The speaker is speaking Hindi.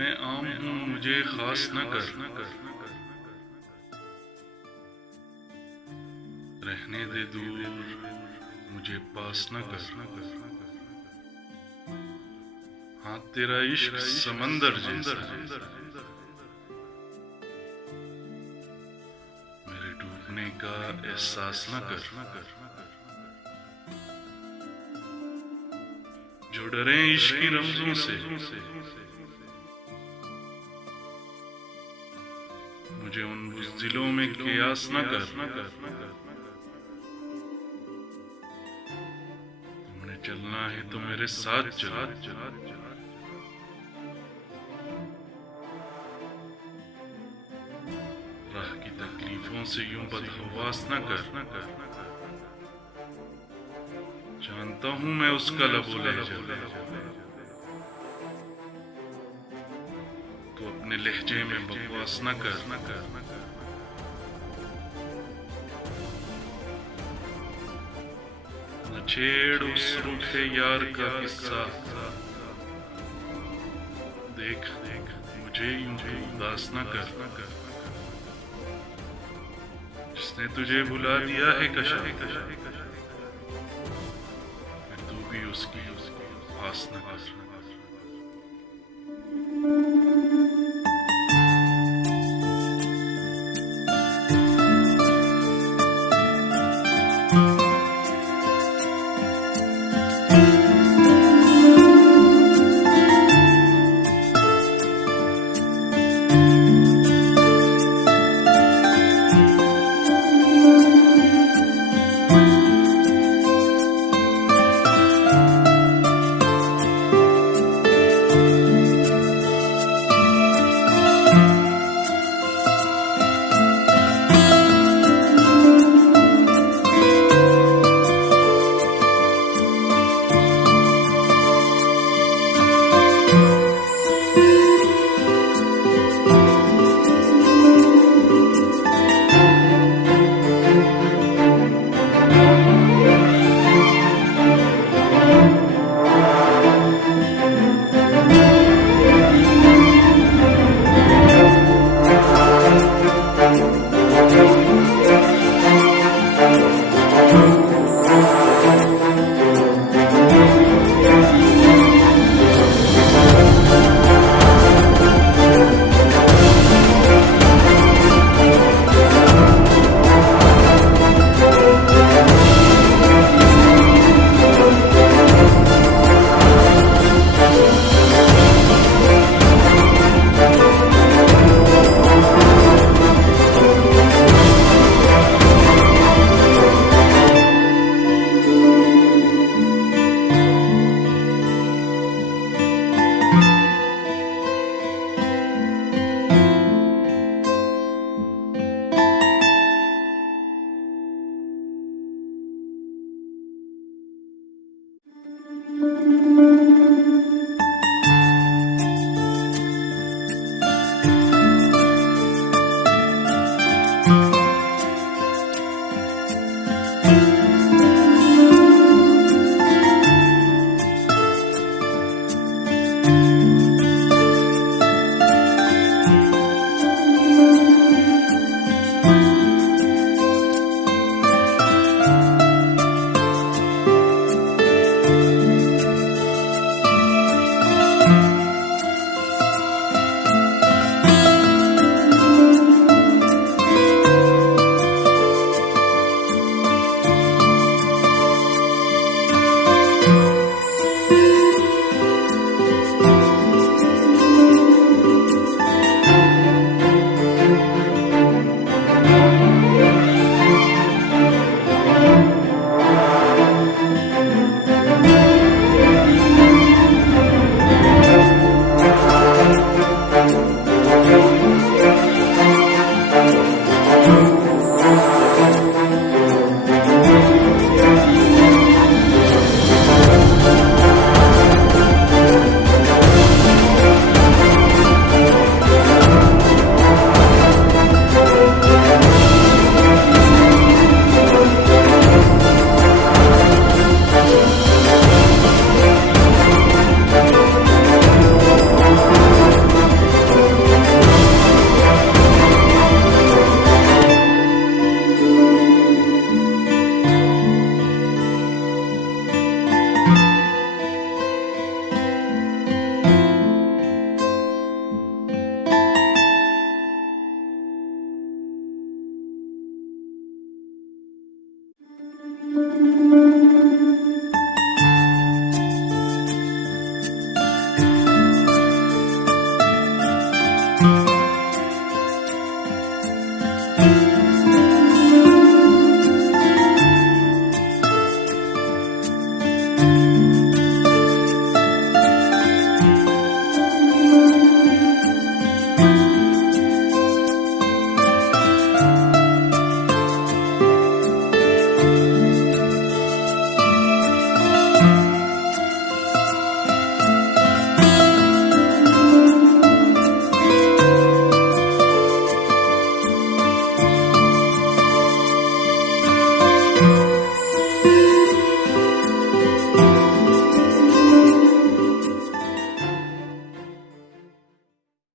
मैं आम हूँ मुझे खास न कर, रहने दे दूर मुझे पास न कर। हाँ तेरा इश्क समंदर जैसा, मेरे डूबने का एहसास न कर। जो डरे इश्क की रमजों से, मुझे उन बुज़दिलों में क़यास न कर। तुमने चलना है तो मेरे साथ चलो, राह की तकलीफों से यूं बदहवास न कर। जानता हूँ मैं उसका लबो लहजा, तो अपने लहजे में बकवास न कर। न छेड़ उस रूठे यार का किस्सा, देख मुझे यूं तू उदास न कर। जिसने तुझे भुला दिया है कशा, फिर तू भी उसकी आस न कर।